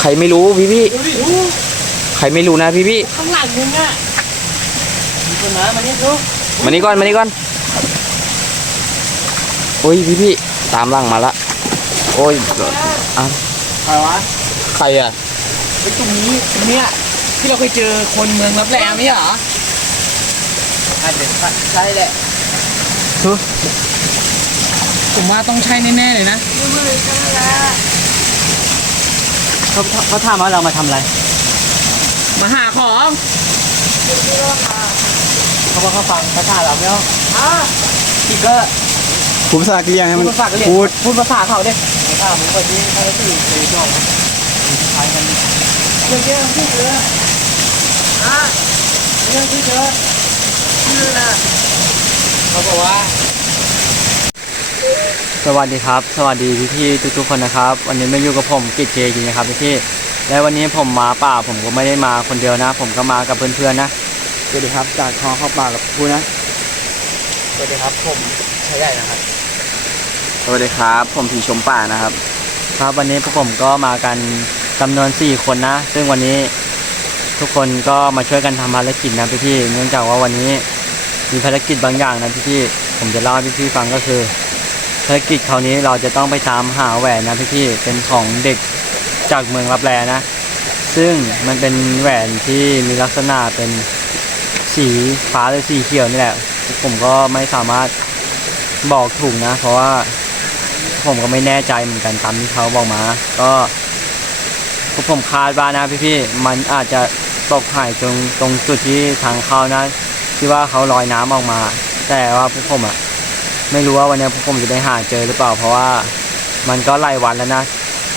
ใครไม่รู้พี่พี่ดูดิดูใครไม่รู้นะพี่พี่ข้างหลังมึงอะมีต้นไม้มานี่ดูมานี่ก่อนมานี่ก่อนโอ้ยพี่พี่ตามหลังมาละโอ้ยอะใครวะใครอะไอ้ตรงนี้ตรงเนี้ยที่เราเคยเจอคนเมืองรับแรงไม่ใช่เหรออาจจะใช่แหละผมว่าต้องใช่แน่ๆเลยนะ เขาเขาถามว่าเรามาทำอะไร มาหาของเขาบอกเขาฟังภาษาเราไม่ออกอะพี่ก็พูดภาษาอังกฤษยังไงพูมัดนภาษากะเหรี่ยงพูดพูดภาษาเขาดิไม่ถามมึงคนนี้เขาสื่อสื่อจองใช้กันเรื่องเรื่องที่เจออะเรื่องที่เจอชื่อน่ะเขาบอกว่า สวัสดีครับ สวัสดีพี่พี่ทุกๆคนนะครับ วันนี้มาอยู่กับผมกิจเจจริงนะครับพี่พี่และวันนี้ผมมาป่าผมก็ไม่ได้มาคนเดียวนะ ผมก็มากับเพื่อนๆนะสวัสดีครับจากทองเข้าปากกับพูดนะสวัสดีครับ ผมชายใหญ่นะครับ สวัสดีครับ ผมผีชมป่านะครับ ครับวันนี้พวกผมก็มากันจำนวน 4 คนนะ ซึ่งวันนี้ทุกคนก็มาช่วยกันทำภารกิจนะพี่พี่ๆเนื่องจากว่าวันนี้มีภารกิจบางอย่างนะพี่พี่ๆผมจะเล่าให้พี่พี่ๆฟังก็คือ ภารกิจคราวนี้เราจะต้องไปตามหาแหวนนะพี่พี่ๆเป็นของเด็กจากเมืองรับแลนะ ซึ่งมันเป็นแหวนที่มีลักษณะเป็นสีฟ้าหรือสีเขียวนี่แหละ ผมก็ไม่สามารถบอกถูกนะ เพราะว่าผมก็ไม่แน่ใจเหมือนกันตามที่เขาบอกมา ก็ผมคาดว่านะพี่ๆมันอาจจะตกหายตรงตรงจุดที่ทางเข้านะที่ว่าเขาลอยน้ำออกมา แต่ว่าพวกผมอะ ไม่รู้ว่าวันนี้พวกผมจะได้หาเจอหรือเปล่า เพราะว่ามันก็หลายวันแล้วนะ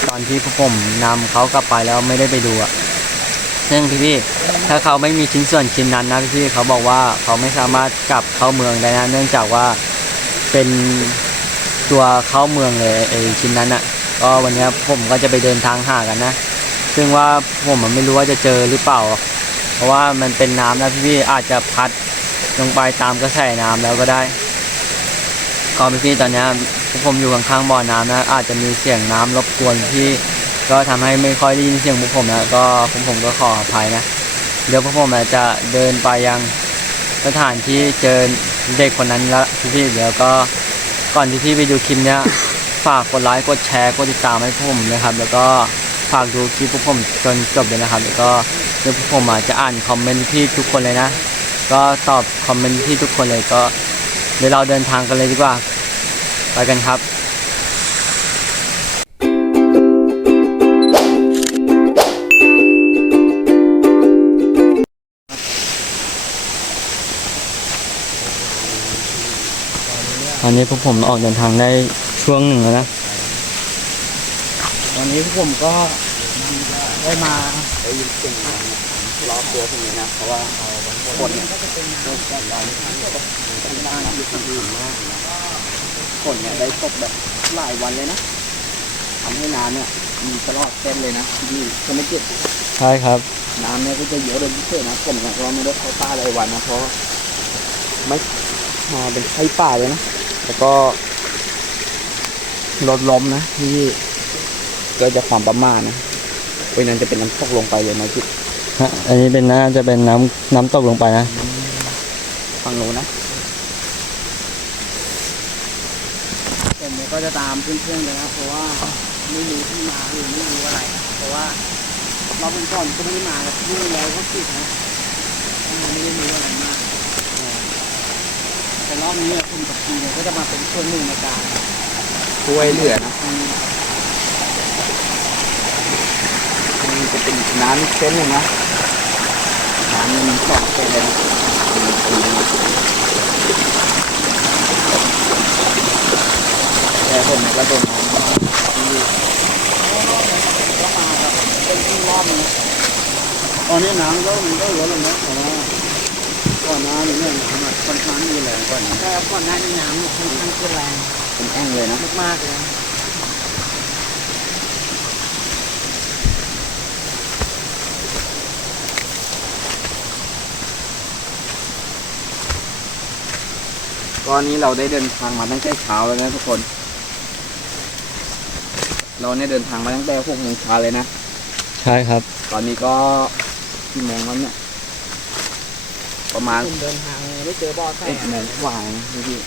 ตอนที่พวกผมนำเขากลับไปแล้วไม่ได้ไปดูอะซึ่งพี่ๆถ้าเขาไม่มีชิ้นส่วนชิ้นนั้นนะพี่ๆเขาบอกว่าเขาไม่สามารถกลับเข้าเมืองได้นะเนื่องจากว่าเป็นตัวเข้าเมืองเลยไอ้ชิ้นนั้นอะก็วันนี้ผมก็จะไปเดินทางหากันนะ ซึ่งว่าผมไม่รู้ว่าจะเจอหรือเปล่า เพราะว่ามันเป็นน้ำนะพี่ๆอาจจะพัดลงไปตามกระแสน้ำแล้วก็ได้ ก็พี่ตอนนี้ผมอยู่ข้างๆบ่อน้ำนะอาจจะมีเสียงน้ำรบกวนที่ก็ทำให้ไม่ค่อยได้ยินเสียงพวกผมนะก็พวกผมก็ขออภัยนะเดี๋ยวพวกผมอาจจะเดินไปยังสถานที่เจอเด็กคนนั้นและพี่เดี๋ยวก็ก่อนที่พี่ไปดูคลิปเนี้ยฝากกดไลค์กดแชร์กดติดตามให้ผมนะครับ แล้วก็ฝากดูคลิปพวกผมจนจบเลยนะครับ แล้วก็เดี๋ยวพวกผมอาจจะอ่านคอมเมนต์พี่ทุกคนเลยนะ ก็ตอบคอมเมนต์พี่ทุกคนเลยก็เดี๋ยวเราเดินทางกันเลยดีกว่า ไปกันครับตอนนี้พวกผมออกเดินทางได้ช่วงหนึ่งแล้วนะ ตอนนี้พวกผมก็ได้มาได้ยินเสียงรอตัวผมเลยนะ เพราะว่าคนเนี่ยคน เนี่ยได้ตกแบบหลายวันเลยนะทำให้น้ำเนี่ยมีตลอดเส้นเลยนะที่จะไม่เจ็บใช่ครับ น้ำเนี่ยก็จะเยอะเป็นพิเศษนะผมเนี่ยเพราะว่าไม่ได้เข้าป่าหลายวันนะเพราะไม่มาเป็นไข้ป่าเลยนะแล้วก็รถล้มนะที่เกิดจากความประมาทนะเพราะฉะนั้นจะเป็นน้ำตกลงไปเลยนะจิตฮะอันนี้เป็นน่าจะเป็นน้ำน้ำตกลงไปนะฝั่งโน้นนะ ผมเนี่ย ก็จะตามเพื่อนๆเลยนะเพราะว่าไม่รู้ที่มาหรือไม่รู้อะไรนะเพราะว่าเราเป็นก่อนก็ไม่ได้มาแล้วที่แล้วก็ติดนะไม่ได้รู้อะไรมากแต่รอบนี้เนี่ยคุณกับพีเนี่ยก็จะมาเป็นส่วนหนึ่งในการช่วยเหลือนะมันจะเป็นน้ำอีกเส้นหนึ่งนะน้ำมันมีสองเส้นเลยนะมีสีนะ แต่ผมเนี่ยก็โดนเป็นที่รอบนึงตอนนี้น้ำก็มันก็ลดลงนะแต่ว่าก่อนหน้านี้เนี่ยน้ำค่อนข้างมีแรงกว่านี้แต่ก่อนหน้านี้น้ำค่อนข้างขึ้นแรงเป็นแอ่งเลยนะมากๆเลยนะตอนนี้เราได้เดินทางมาตั้งแต่เช้าแล้วนะทุกคน เราเนี่ยเดินทางมาตั้งแต่หกโมงเช้าเลยนะ ใช่ครับ ตอนนี้ก็กี่โมงแล้วเนี่ย ประมาณผมเดินทางไม่เจอบ่อแสเอ็ดโมงกว่านะพี่พี่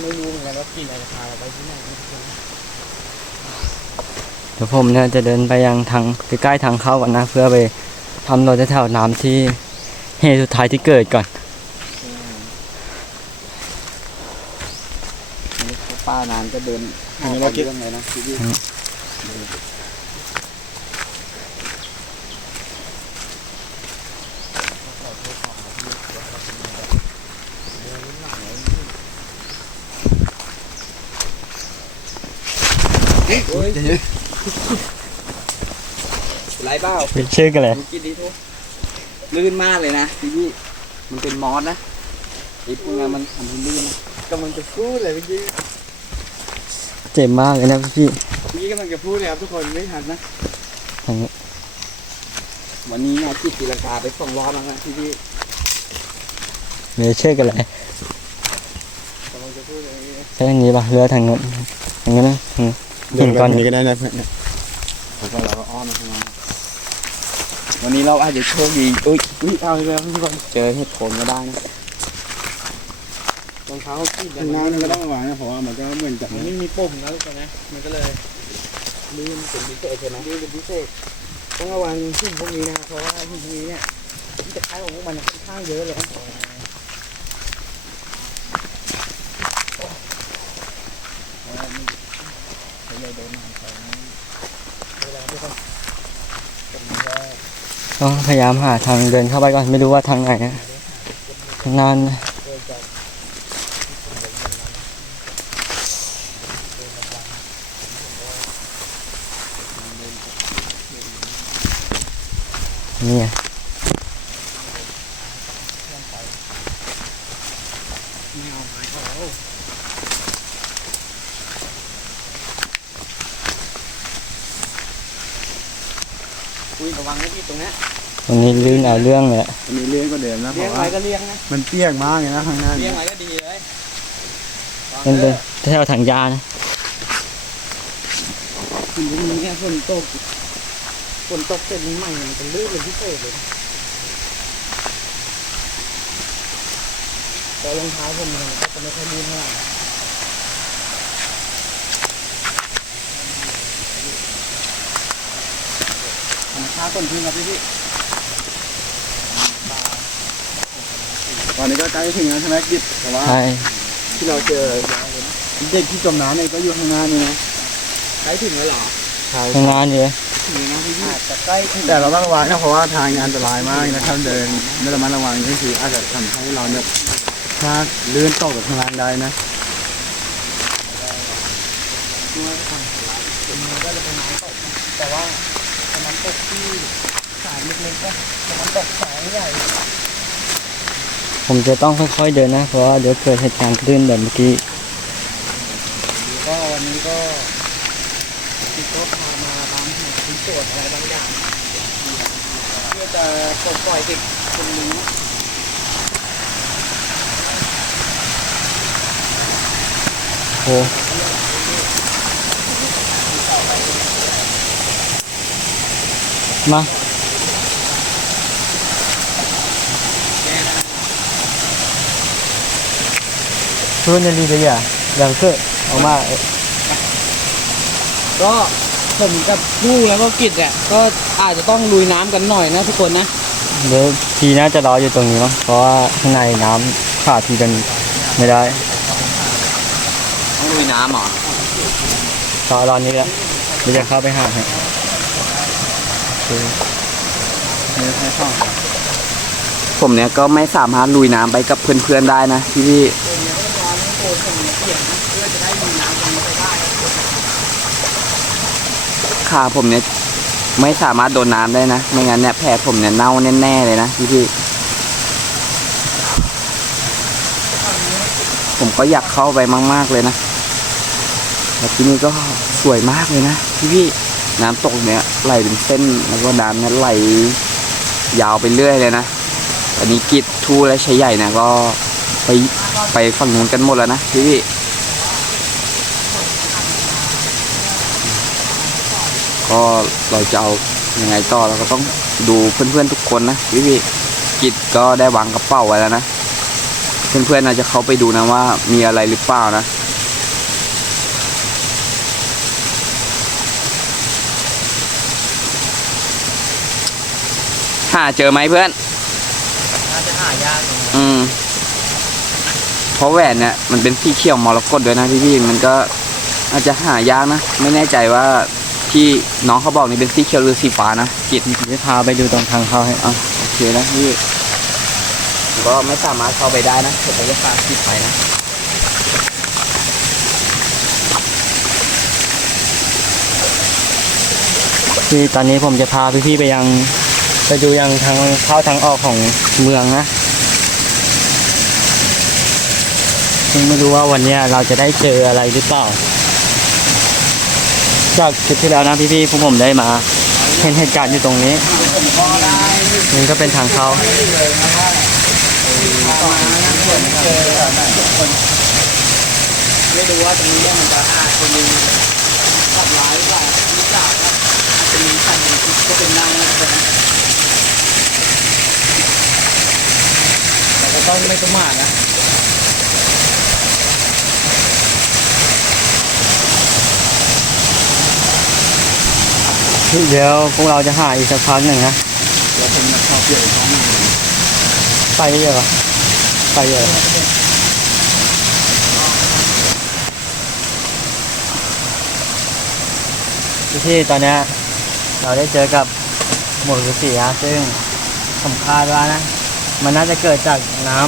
ไม่รู้เหมือนกันว่ากินอะไรพาเราไปที่ไหนนะทุกคนเดี๋ยวผมเนี่ยจะเดินไปยังทางใกล้ๆทางเข้าก่อนนะ เพื่อไปทำรถแถวๆน้ำที่เหตุสุดท้ายที่เกิดก่อนนี่านานก็เดินหาเรื่องเลยนะพี่พี่ไรเปล่าชื่อกันเลย ดูกินดีทุกลื่นมากเลยนะพี่พี่มันเป็นมอสนะไอ้พวกนี้มันทำให้ลื่นนะกำลังจะพูดเลยเมื่อกี้ เจ็บมากเลยนะพี่เมื่อกี้กำลังจะพูดเลยครับทุกคนไม่ทันนะทางนี้วันนี้เนี่ยคิดตีลังกาไปสองรอบแล้วนะพี่พี่เรือชื่อกันเลยกำลังจะพูดเลยใช่ทางนี้ปะเรือทางนู้นทางนู้นนะทางหินก้อนนี้ก็ได้นะแล้วก็เราก็อ้อมมาทางนั้นวันนี้เราอาจจะโชคดีอุ้ยอุ้ยเอาอีกแล้วทุกคนเจอเห็ดโคนก็ได้นะ รองเท้าเขาขีดทางน้ำมันก็ต้องระวังนะเพราะว่ามันก็เหมือนกับมันไม่มีปุ่มนะทุกคนนะมันก็เลยลื่นเป็นพิเศษใช่ไหมลื่นเป็นพิเศษต้องระวังหินพวกนี้นะเพราะว่าหินพวกนี้เนี่ยที่จะคล้ายของพวกมันค่อนข้างเยอะเลยนะต้องพยายามหาทางเดินเข้าไปก่อนไม่รู้ว่าทางไหนนะทางนั้นนะนี่ไง อุ้ยระวังนะพี่ตรงเนี้ยตรงนี้ลื่นเอาเรื่องเลยอะอันนี้เลี้ยงก็เดิมนะเพเลี้ยงราะอะไรว่าก็เลี้ยงนะ มันเปียกมากเลยนะข้างหน้าเลี้ยเนี่งยอะไรก็ดีเลยเป็นเป็นแถวทางยานะหินพวกนี้เนี่ยฝนตกฝนตกเสร็จใหม่ๆมันจะลื่นเป็นพิเศษเลยนะ แต่รองเท้าผมเนี่ยมันก็จะไม่ค่อยลื่นเท่าไหร่ธรรมชาติต้นพึ่งครับพี่พี่ตอนนี้ก็ใกล้ถึงแล้วใช่ไหมกิจแต่ว่าใช่ที่เราเจอเด็กที่จมน้ำเนี่ยก็อยู่ข้างหน้านี่นะใกล้ถึงแล้วเหรอทางงานอยู่เลยถึงนะพี่อาจจะใกล้ถึงแต่เราต้องระวังนะเพราะว่าทางเนี่ยอันตรายมากนะครับเดินไม่ระมัดระวังนี่คืออาจจะทำให้เราเนี่ย พลาดลื่นตกจากข้างล่างได้นะมันก็จะเป็นน้ำตกนะแต่ว่าเป็นน้ำตกที่สายเล็กๆก็เป็นน้ำตกสายใหญ่ ผมจะต้องค่อยๆเดินนะ เพราะว่าเดี๋ยวเกิดเหตุการณ์คลื่นแบบเมื่อกี้ ก็วันนี้ก็พี่ก็พามาตามหาชิ้นส่วนอะไรบางอย่าง เพื่อจะปลดปล่อยเด็กคนนี้ โอ้มาช่วยในรีเลยอะอย่างเกิดออกมาเอ่อก็ผมกับผู้แล้วก็กิจอะก็อาจจะต้องลุยน้ำกันหน่อยนะทุกคนนะเดี๋ยวทีน่าจะรออยู่ตรงนี้มั้งเพราะว่าข้างในน้ำขาดทีกันไม่ได้ต้องลุย น้ำเหรอรอรอนี้แหละเดี๋ยวจะเข้าไปหาให้โอเคผมเนี่ยก็ไม่สามารถลุยน้ำไปกับเพื่อนๆได้นะพี่พี่ขาผมเนี่ยไม่สามารถโดนน้ำได้นะ ไม่งั้นเนี่ยแผลผมเนี่ยเน่าแน่ๆเลยนะพี่พี่ผมก็อยากเข้าไปมาก ๆ เลยนะ แต่ที่นี่ก็สวยมากเลยนะพี่พี่น้ำตกเนี้ยไหลเป็นเส้นแล้วก็น้ำเนี้ยไหลยาวไปเรื่อยเลยนะอันนี้กิดทูและชัยใหญ่นะก็ไปไปฝั่งนู้นกันหมดแล้วนะพี่พี่ก็เราจะเอายังไงต่อเราก็ต้องดูเพื่อนๆทุกคนนะพี่พี่กิจก็ได้วางกระเป๋าไว้แล้วนะ เพื่อนๆน่าจะเขาไปดูนะว่ามีอะไรหรือเปล่านะ หาเจอไหมเพื่อนน่าจะหายากอยู่อืมเพราะแหวนเนี่ยมันเป็นสีเขียวมรกตด้วยนะพี่พี่ๆมันก็อาจจะหายากนะ ไม่แน่ใจว่าที่น้องเขาบอกนี่เป็นสีเขียวหรือสีฟ้านะกิจเดี๋ยวจะพาไปดูตรงทางเข้าให้อะโอเคนะพี่ผมก็ไม่สามารถเข้าไปได้นะเดี๋ยวผมจะพาพี่ไปนะที่ตอนนี้ผมจะพาพี่ๆไปยัง ไปดูยังทางเข้าทางออกของเมืองนะซึ่งไม่รู้ว่าวันนี้เราจะได้เจออะไรหรือเปล่า จากคลิปที่แล้วนะพี่ๆพวกผมได้มาเห็นเหตุการณ์อยู่ตรงนี้นี่ก็เป็นทางเข้าไม่รู้ว่าตรงนี้มันจะอาจจะมีสัตว์ร้ายหรือเปล่าหรือเปล่าครับอาจจะมีสัตว์ก็เป็นได้นะทุกคนแต้องไม่ประมาทนะเดี๋ยวพวกเราจะหาอีกสักพักหนึ่งนะเดี๋ยวผมจะเข้าเกี่ยวกับท้องไปเยอะปะไปเยอะที่ตอนนี้เราได้เจอกับหมวกฤาษีนะซึ่งผมคาดว่านะ มันน่าจะเกิดจากน้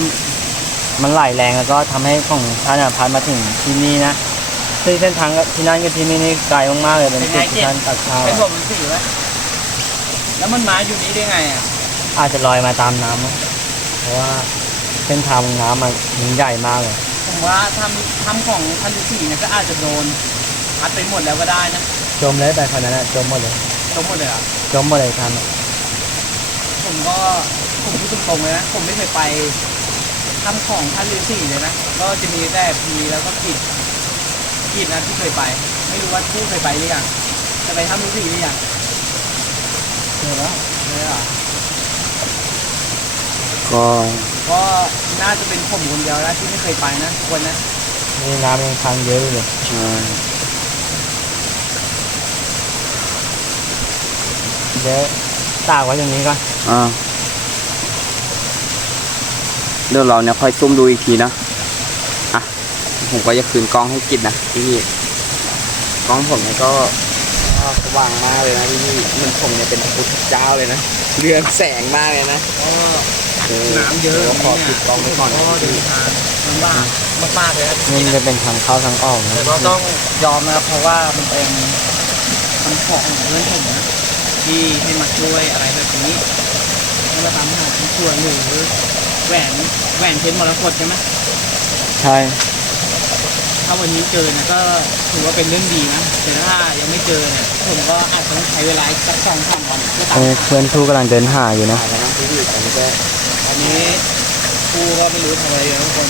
ำมันไหลแรงแล้วก็ทำให้ของท่านอะพัดมาถึงที่นี่นะซึ่งเส้นทางที่นั่นกับที่นี่นี่ไกลมากๆเลยเป็นจุดที่ท่านตัดข้าวเป็นพวอะกมันสีไหมแล้วมันมาอยู่นี้ได้ไงอะอาจจะลอยมาตามน้ำนะเพราะว่าเส้นทางน้ำมันมันใหญ่มากเลยผมว่าทำทำของพันธุ์สี่เนี่ยก็อาจจะโดนพัดไปหมดแล้วก็ได้นะจมเลยไปคนนั้นอะจมหมดเลยทั้งหมดเลยอะจมหมดเลยทันผมก็ ผมพูดตรงๆเลยนะ ผมไม่เคยไปทำของพันธุ์สี่เลยนะ ก็จะมีแต่พีแล้วก็กิจกิจนะที่เคยไป ไม่รู้ว่าผู้เคยไปหรือยังจะไปทำฤาษีหรือยังเจอแล้วเลยอะก็ก็น่าจะเป็นผมคนเดียวนะที่ไม่เคยไปนะทุกคนนะนี่น้ำยังพังเยอะอยู่เลยใช่เดี๋ยวตากไว้ตรงนี้ก่อนอ่า เดี๋ยวเราเนี่ยค่อยซุ่มดูอีกทีนะอะผมก็จะคืนกล้องให้กินนะพี่กล้องผมเนี่ยก็สว่างมากเลยนะพี่เหมันผมเนี่ยเป็นพระพุทธเจ้าเลยนะเรืองแสงมากเลยนะก็เออน้ำเยอะดี๋วขอปิดกล้องไว้ก่อนก็เดินทางลำบากมากๆเลยนะนี่จะเป็นทางเข้าทางออกนะแต่ก็ต้องยอมนะครับเพราะว่ามันเป็นคำขอของเพื่อนผมนะที่ให้มาช่วยอะไรแบบนี้ให้มาตามหาชิ้นส่วนหรือ แหวนแหวนเพชรมรกตใช่ไหมใช่ถ้าวันนี้เจอนะก็ถือว่าเป็นเรื่องดีนะแต่ถ้ายังไม่เจอเนี่ยผมก็อาจจะต้องใช้เวลาอีกสักสองสามวันเพื่อตามเอ้ยหา เพื่อนทูกำลังเดินหาอยู่นะถ่ายแล้วนะพี่ตอนนี้ก็ตอนนี้ครูก็ไม่รู้ทำอะไรเลยทุกคน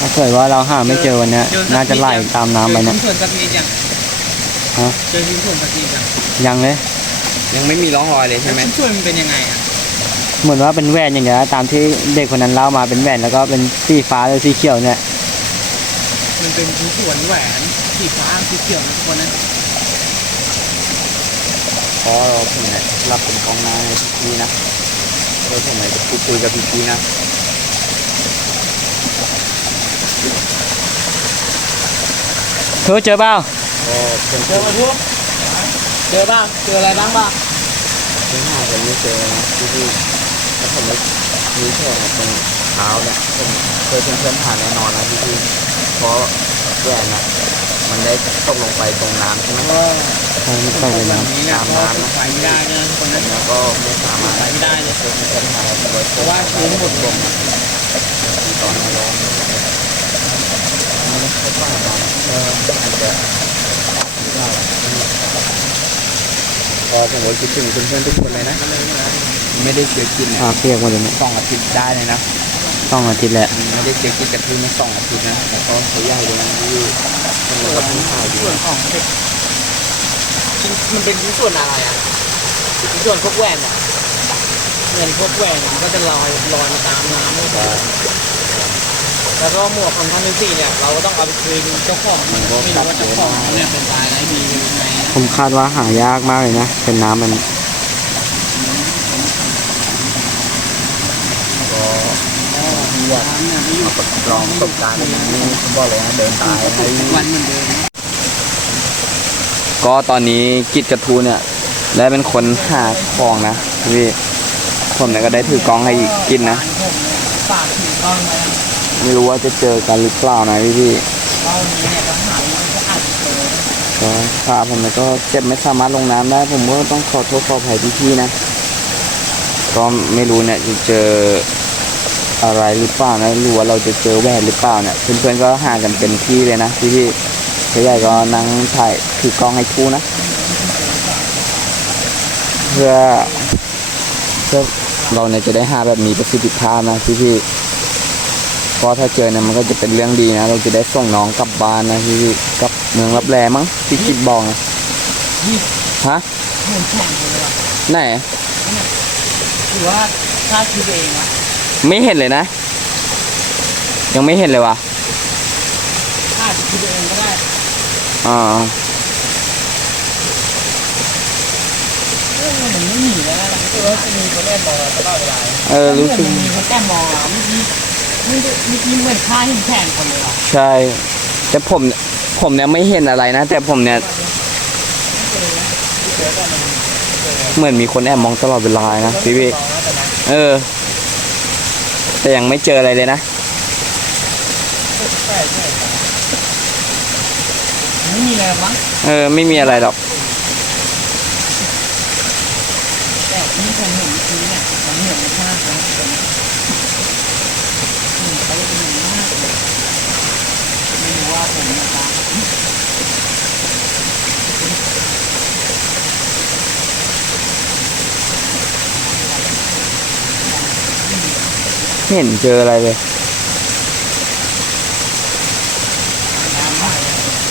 ถ้าเกิดว่าเราหาไม่เจอวันเนี้ยน่าจะไหลตามน้ำไปเนี่ยเจอชิ้นส่วนกระพียังฮะ เจอชิ้นส่วนกระพียังยังเลย ยังไม่มีร่องรอยเลยใช่ไหมชิ้นส่วนมันเป็นยังไงอะเหมือนว่าเป็นแหวนอย่างเงี้ยตามที่เด็กคนนั้นเล่ามาเป็นแหวนแล้วก็เป็นสีฟ้าหรือสีเขียวเนี่ยมันเป็นชิ้นส่วนแหวนสีฟ้าสีเขียวนะทุกคนนะเพราะผมเนี่ยรับเป็นกล้องหน้าให้พี่นะเดี๋ยวผมเนี่ยจะพูดคุยกับพี่ๆนะเธอเจอเปล่าก็เพื่อนเจอมาทุก เจอบ้างเจออะไรบ้างบ้างเพื่อนหากันไม่เจอนะพี่ๆแล้วผมไม่มีแค่ตรงเท้าเนี่ยผมเคยเพื่อนๆผ่านแน่นอนนะพี่ๆเพราะแหวนนะมันได้ตกลงไปตรงน้ำใช่ไหมก็ใช่ไม่ใช่เลยแบนะบนี้นะก็ถูกไฟไม่ได้นะทุกคนนะแล้วก็ไม่สามารถไปไม่ได้เลยเพื่อนๆหาโดยเพราะว่าพื้นหมดลมที่ตอนนี้ร้องไม่ได้เข้าป่าตอนเอออาจจะ ก็ผมก็คิดถึงเพื่อนๆทุกคนเลยนะ ไม่ได้เจอกินเนี่ยอ่าเปียกหมดเลยเนี่ยสองอาทิตย์ได้เลยนะสองอาทิตย์แหละไม่ได้เจอกินกระทือมาสองอาทิตย์นะแล้วก็เขาใหญ่เลยนะพี่แล้วก็เพิ่งข่าวอยู่ส่วนของเด็กมันเป็นชิ้นส่วนอะไรอะชิ้นส่วนพวกแหวนอะเงินพวกแหวนมันก็จะลอยลอยมาตามน้ำเลยแล้วก็หมวกของท่านที่สี่เนี่ย เราก็ต้องเอาไปคืนเจ้าของมันไม่รู้ว่าเจ้าของเขาเนี่ยเป็นตายไรดียังไงนะ ผมคาดว่าหายากมากเลยนะ เป็นน้ำมันลองประสบการณ์แบบนี้ผมบอกเลยนะเดินตายวันเหมือนเดิมก็ตอนนี้กิจกระทูเนี่ย ได้เป็นคนหาของนะพี่ผมเนี่ยก็ได้ถือกล้องให้กินนะฝากกล้องไว้นะไม่รู้ว่าจะเจอกันหรือเปล่านะพี่พี่ ก็ขาผมเนี่ยก็เจ็บไม่สามารถลงน้ำได้ ผมก็ต้องขอโทษขออภัยพี่พี่ๆนะ ก็ไม่รู้เนี่ยจะเจออะไรหรือเปล่านะหรือว่าเราจะเจอแหวนหรือเปล่าเนี่ยเพื่อนๆก็หากันเต็มที่เลยนะพี่พี่ๆพี่ใหญ่ก็นั่งถ่ายถือกล้องให้คู่นะ เพื่อเพื่อเราเนี่ยจะได้หาแบบมีประสิทธิภาพนะพี่พี่ๆ เพราะถ้าเจอเนี่ยมันก็จะเป็นเรื่องดีนะ เราจะได้ส่งน้องกลับบ้านนะพี่พี่ๆกลับเมืองรับแลมั้งที่คิดบอกนะฮะเหมือนแข่งเลยว่ะไหนถือว่าถ้าคิดเองนะไม่เห็นเลยนะ ยังไม่เห็นเลยวะถ้าจะคิดเองก็ได้อ่าเออมันไม่หนีแล้วนะคือว่าจะมีคนแอบมองเราตลอดเวลาเออรู้สึกมันมีคนแอบมองเราเมื่อกี้เมื่อกี้เมื่อกี้เหมือนข้าเห็นแข่งคนเลยว่ะใช่ แต่ผมผมเนี่ยไม่เห็นอะไรนะ แต่ผมเนี่ย เหมือนมีคนแอบมองตลอดเวลานะพี่พี่มองแล้วแต่นะเออ แต่ยังไม่เจออะไรเลยนะใช่ใช่ไม่มีอะไรหรอกมั้งเออ ไม่มีอะไรหรอก แต่ที่ผมเห็นเมื่อกี้เนี่ยมันเหมือนมากนะตรงนี้อืมเขาเป็นอย่างมากเลยไม่รู้ว่าผมเนี่ยตาม ไม่เห็นเจออะไรเลย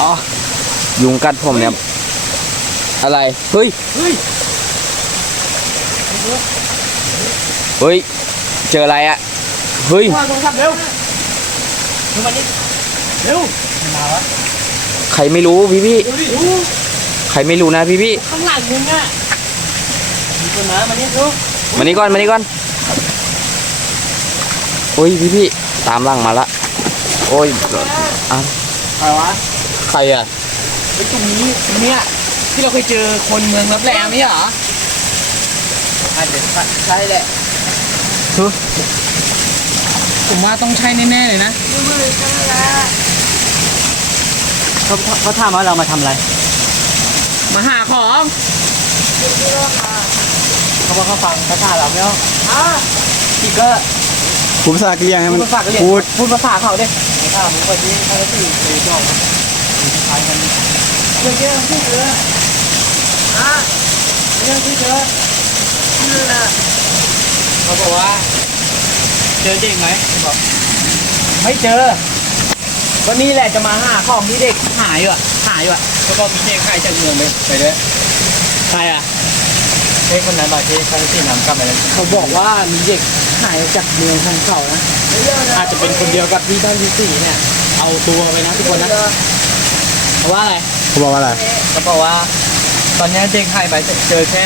อ๋อ ยุงกัดผมเนี่ย อะไร เฮ้ย เฮ้ยเฮ้ยเจออะไรอะเฮ้ยวางโทรศัพท์เร็วดูมันนี่เร็วมาวะใครไม่รู้พี่พี่ดูดิดูใครไม่รู้นะพี่พี่ ข้างหลังมึงอะมีคนมามานี่ดูมานี่ก่อน มานี่ก่อนโอ้ยพี่พี่ตามหลังมาละ โอ้ยอะใครวะใครอะไอ้ตรงนี้ตรงเนี้ยที่เราเคยเจอคนเมืองรับแรงไม่ใช่เหรออาจจะใช่แหละผมว่าต้องใช่แน่ๆเลยนะเขาเขาถามว่าเรามาทำอะไร มาหาของเขาบอกเขาฟังภาษาเราไม่ออกอะพี่ก็ พูดภาษากะเหรี่ยงให้พูมันดภาษากะเหรี่ยงพูดพูดภาษาเขาดิไม่ทราบผมไปที่ท่าที่สี่จองคล้ายกันเมื่อกี้พูดเลยอะเรื่องที่เจอชื่อน่ะเขาบอกว่า เจอเด็กไหมบอกไม่เจอวันนี้แหละจะมาหาของที่เด็กหายอยู่อะหายอยู่อะเขาบอกมีเด็กหายจากเมืองไปไปด้วยใครอะ เด็กคนนั้นบอกที่ท่าที่สี่นำกลับไปแล้วเขาบอกว่ามีเด็กหายจากเมืองของเขานะ อาจจะเป็นคนเดียวกับที่ท่านที่สี่เนี่ย เอาตัวไปนะทุกคนนะเพราะว่าอะไรเขาบอกว่าอะไรเขาบอกว่า ตอนนี้เด็กหายไปเจอแค่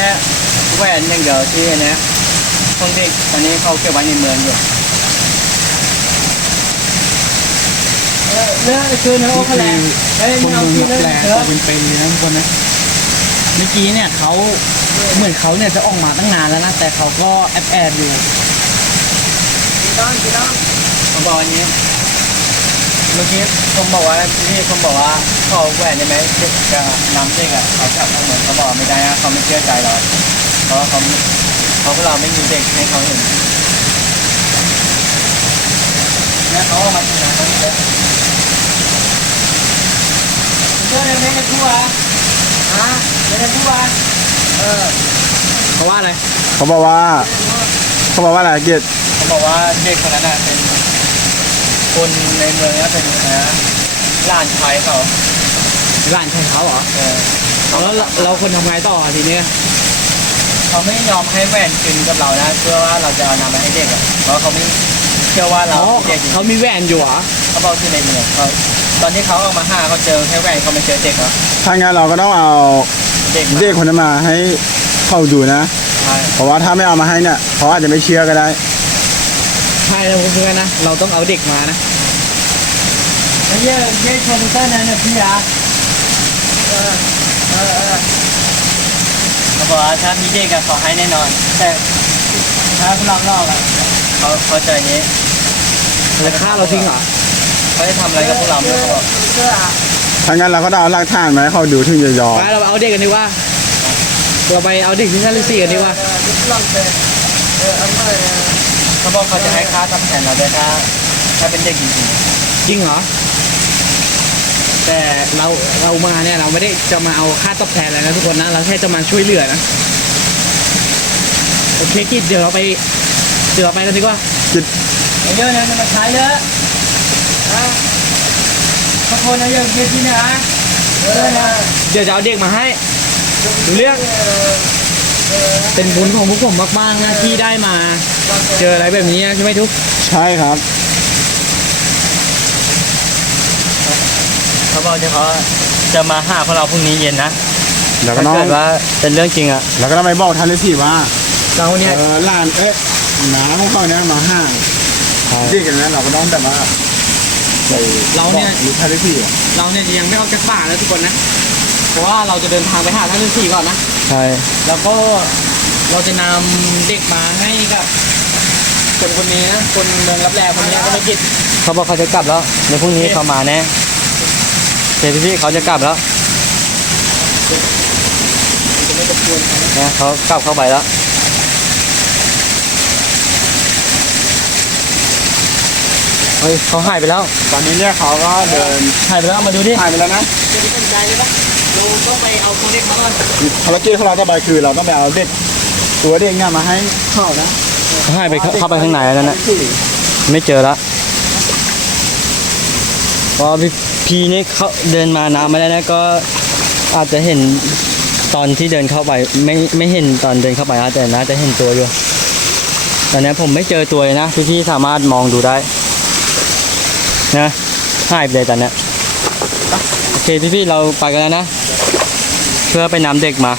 แหวนอย่างเดียวที่อันเนี้ยของเด็กตอนนี้เขาเก็บไว้ในเมืองอยู่เรื่องคือเนื้อโอคาแลนด์เฮ้ยคนไม่เอาเมืที่องเรื่องแปลเนื้อตัวเป็นๆเลยนะทุกคนนะ เมื่อกี้เนี่ยเขาเหมือนเขาเนี่ยจะออกมาตั้งนานแล้วนะแต่เขาก็แอบแอบอยู่เขาบอกอันนี้เมื่อกี้ผมบอกว่าที่ผมบอกว่าเขอแหวนได้ไหมเด็กจะนำเด็กอะเขาจับทั้งหมดเขาบอกไม่ได้นะเขาไม่เชื่อใจเราเพราะว่าเขาเพราพวกเราไม่มีเด็กให้เขาเห็นเนี่ยเขาเอามาทีหลังเขาเชื่อเชื่อเลยไหมกันทั่ว ฮะไม่กันทั่วเออเขาว่าอะไรเขาบอกว่า เขาบอกว่าอะไรเกียรติเขาบอกว่าเด็กคนนั้นน่ะเป็นคนในเมืองก็เป็นนะหลานชายเขาร้านใช่เขาเหรอเออแล้วเราเราคนทำไงต่อทีนี้เขาไม่ยอมให้แหวนคืนกับเรานะเพื่อว่าเราจะเอานำไปให้เด็กอะเพราะเขาไม่เชื่อว่าเราอ๋อเด็กอยู่เขามีแหวนอยู่เหรอเขาบอกที่ในเมืองเขา ตอนที่เขาออกมาหาเขาเจอแค่แหวนเขาไม่เจอเด็กเหรอถ้างั้นเราก็ต้องเอาเด็กมาเด็กคนนั้นมาให้เขาดูนะ ใช่เพราะว่าถ้าไม่เอามาให้เนี่ยเขาอาจจะไม่เชื่อก็ได้ ใช่แล้วเพื่อนๆนะ เราต้องเอาเด็กมานะเฮ้ยเฮ้ยคอมพิวเตอร์นั่นนะพี่อะเออเออเออเขาบอกว่าถ้ามีเด็กอะขอให้แน่นอน แต่ถ้าพวกเราลอกอะเขาเขาเจออย่างนี้ แล้วฆ่าเราทิ้งเหรอ เขาจะทำอะไรกับพวกเราไม่รู้เขาบอกถ้างั้นเราก็ต้องเอาหลักฐานมาให้เขาดูถึงจะยอมไปเราไปเอาเด็กกันดีกว่า เราไปเอาเด็กที่ชั้นสี่กันดีกว่า เขาบอกเขาจะให้ค่าตอบแทนเราด้วยถ้าถ้าเป็นเด็กจริงจริงเหรอ แต่เราเรามาเนี่ยเราไม่ได้จะมาเอาค่าตอบแทนอะไรนะทุกคนนะ เราแค่จะมาช่วยเหลือนะ โอเคกิจเดี๋ยวเราไปเดี๋ยวเราไปกันดีกว่า ๆเยอะนะมันมาใช้เยอะนะ ขอบคุณนะเยอะเยอะที่นะเยอะนะเดี๋ยวจะเอาเด็กมาให้ดูเรื่องเป็นบุญของพวกผมมากๆนะที่ได้มา เจออะไรแบบนี้นะใช่ไหมทุกใช่ครับเขาบอกจะเขาจะมาหาพวกเราพรุ่งนี้เย็นนะเดี๋ยวก็ถ้าต้องเกิดว่าเป็นเรื่องจริงอะแล้วก็ต้องไปบอกท่านฤาษีว่า เราเนี่ย เออหลานเอ๊ะหนาของเขาเนี่ยมาห้างเด็กกันนั้นเราก็ต้องแบบว่า ไปเราเนี่ยบอกหรือท่านฤาษีอะเราเนี่ยยังไม่ออกจากป่าแล้วทุกคนนะ เพราะว่าเราจะเดินทางไปหาท่านฤาษีก่อนนะ ใช่ แล้วก็เราจะนำเด็กมาให้กับคนคนนี้นะ คนเมืองรับแลคนนี้ก็ไม่ผิดเขาบอกเขาจะกลับแล้วในพรุ่งนี้เขามาแน่เดี๋ยวพี่ๆเขาจะกลับแล้วจะไม่ตะกวนเขานะ นะเขากลับเข้าไปแล้ว เฮ้ยเขาหายไปแล้วตอนนี้เนี่ยเขาก็เดินหายไปแล้วมาดูดิหายไปแล้วนะจะไปสนใจเลยปะเราต้องไปเอาตัวเด็กมาก่อนภารกิจของเราต่อไปคือเราต้องไปเอาเด็กตัวเด็กเนี่ยมาให้เขานะเขาหายไปเข้าเข้าไปข้างในแล้วนะไม่เจอแล้วพอพี่พีนี่เขาเดินมาน้ำมาแล้วนะก็อาจจะเห็นตอนที่เดินเข้าไปไม่ไม่เห็นตอนเดินเข้าไปนะแต่น่าจะเห็นตัวอยู่ตอนนี้ผมไม่เจอตัวเลยนะพี่ๆสามารถมองดูได้ นะหายไปเลยตอนเนี้ยโอเคพี่ๆเราไปกันแล้วนะ เพื่อไปนำเด็กมา